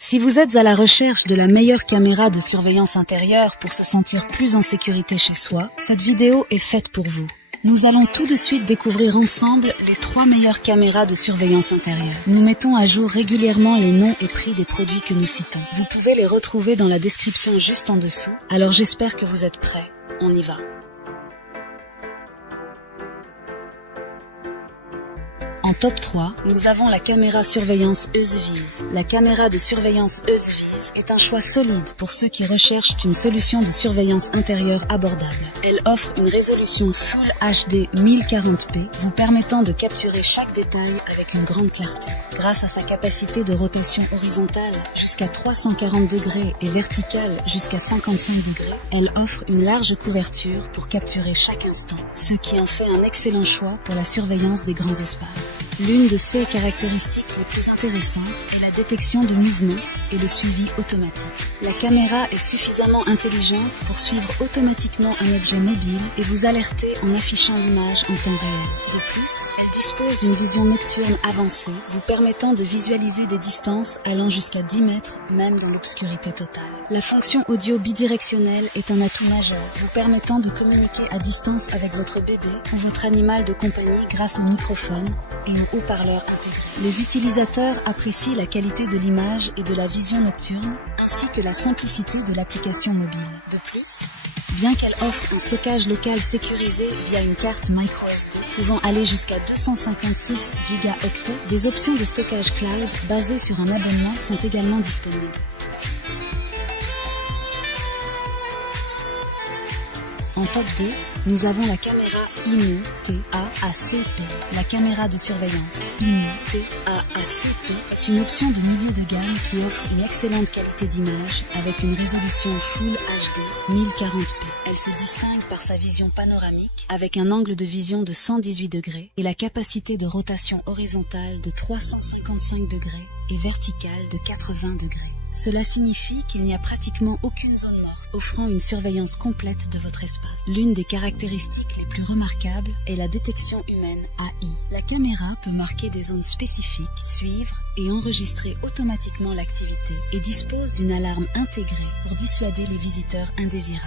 Si vous êtes à la recherche de la meilleure caméra de surveillance intérieure pour se sentir plus en sécurité chez soi, cette vidéo est faite pour vous. Nous allons tout de suite découvrir ensemble les 3 meilleures caméras de surveillance intérieure. Nous mettons à jour régulièrement les noms et prix des produits que nous citons. Vous pouvez les retrouver dans la description juste en dessous, alors j'espère que vous êtes prêts. On y va. En top 3, nous avons la caméra surveillance Eusviz. La caméra de surveillance Eusviz est un choix solide pour ceux qui recherchent une solution de surveillance intérieure abordable. Elle offre une résolution Full HD 1040p, vous permettant de capturer chaque détail avec une grande clarté. Grâce à sa capacité de rotation horizontale jusqu'à 340 degrés et verticale jusqu'à 55 degrés, elle offre une large couverture pour capturer chaque instant, ce qui en fait un excellent choix pour la surveillance des grands espaces. L'une de ses caractéristiques les plus intéressantes est la détection de mouvements et le suivi automatique. La caméra est suffisamment intelligente pour suivre automatiquement un objet mobile et vous alerter en affichant l'image en temps réel. De plus, elle dispose d'une vision nocturne avancée, vous permettant de visualiser des distances allant jusqu'à 10 mètres, même dans l'obscurité totale. La fonction audio bidirectionnelle est un atout majeur, vous permettant de communiquer à distance avec votre bébé ou votre animal de compagnie grâce au microphone et aux haut-parleurs intégrés. Les utilisateurs apprécient la qualité de l'image et de la vision nocturne, ainsi que la simplicité de l'application mobile. De plus, bien qu'elle offre un stockage local sécurisé via une carte microSD pouvant aller jusqu'à 256 Go, des options de stockage cloud basées sur un abonnement sont également disponibles. En top 2, nous avons la caméra IMU TAACP. La caméra de surveillance IMU TAACP est une option de milieu de gamme qui offre une excellente qualité d'image avec une résolution Full HD 1040p. Elle se distingue par sa vision panoramique avec un angle de vision de 118 degrés et la capacité de rotation horizontale de 355 degrés et verticale de 80 degrés. Cela signifie qu'il n'y a pratiquement aucune zone morte, offrant une surveillance complète de votre espace. L'une des caractéristiques les plus remarquables est la détection humaine AI. La caméra peut marquer des zones spécifiques, suivre et enregistrer automatiquement l'activité et dispose d'une alarme intégrée pour dissuader les visiteurs indésirables.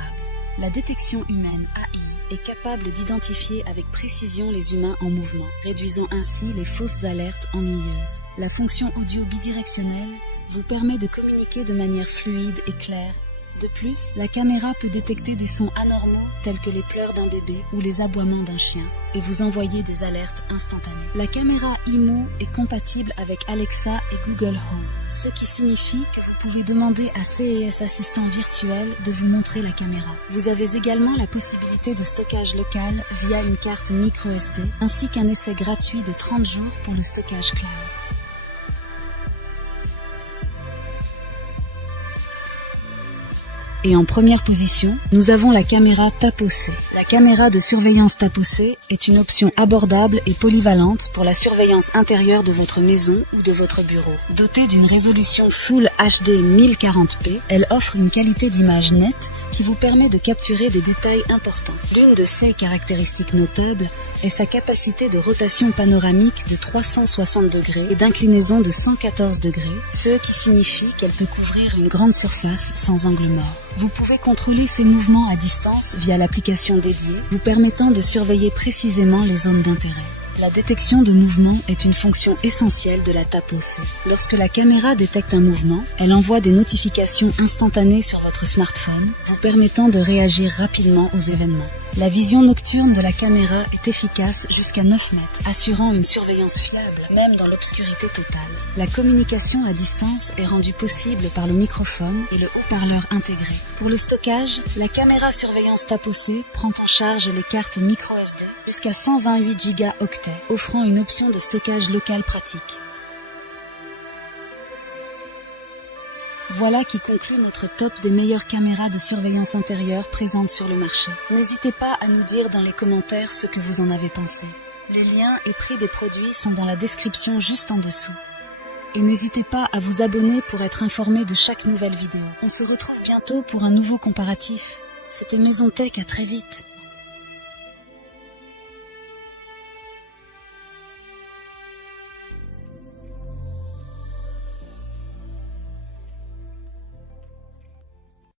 La détection humaine AI est capable d'identifier avec précision les humains en mouvement, réduisant ainsi les fausses alertes ennuyeuses. La fonction audio bidirectionnelle vous permet de communiquer de manière fluide et claire. De plus, la caméra peut détecter des sons anormaux tels que les pleurs d'un bébé ou les aboiements d'un chien et vous envoyer des alertes instantanées. La caméra IMU est compatible avec Alexa et Google Home, ce qui signifie que vous pouvez demander à CES Assistant virtuel de vous montrer la caméra. Vous avez également la possibilité de stockage local via une carte microSD ainsi qu'un essai gratuit de 30 jours pour le stockage cloud. Et en première position, nous avons la caméra TAPO-C. La caméra de surveillance TAPO-C est une option abordable et polyvalente pour la surveillance intérieure de votre maison ou de votre bureau. Dotée d'une résolution Full HD 1040p, elle offre une qualité d'image nette qui vous permet de capturer des détails importants. L'une de ses caractéristiques notables est sa capacité de rotation panoramique de 360 degrés et d'inclinaison de 114 degrés, ce qui signifie qu'elle peut couvrir une grande surface sans angle mort. Vous pouvez contrôler ces mouvements à distance via l'application dédiée, vous permettant de surveiller précisément les zones d'intérêt. La détection de mouvement est une fonction essentielle de la TAPO-C. Lorsque la caméra détecte un mouvement, elle envoie des notifications instantanées sur votre smartphone, vous permettant de réagir rapidement aux événements. La vision nocturne de la caméra est efficace jusqu'à 9 mètres, assurant une surveillance fiable, même dans l'obscurité totale. La communication à distance est rendue possible par le microphone et le haut-parleur intégré. Pour le stockage, la caméra surveillance TAPO-C prend en charge les cartes microSD jusqu'à 128 Go, offrant une option de stockage local pratique. Voilà qui conclut notre top des meilleures caméras de surveillance intérieure présentes sur le marché. N'hésitez pas à nous dire dans les commentaires ce que vous en avez pensé. Les liens et prix des produits sont dans la description juste en dessous. Et n'hésitez pas à vous abonner pour être informé de chaque nouvelle vidéo. On se retrouve bientôt pour un nouveau comparatif. C'était Maison Tech, à très vite.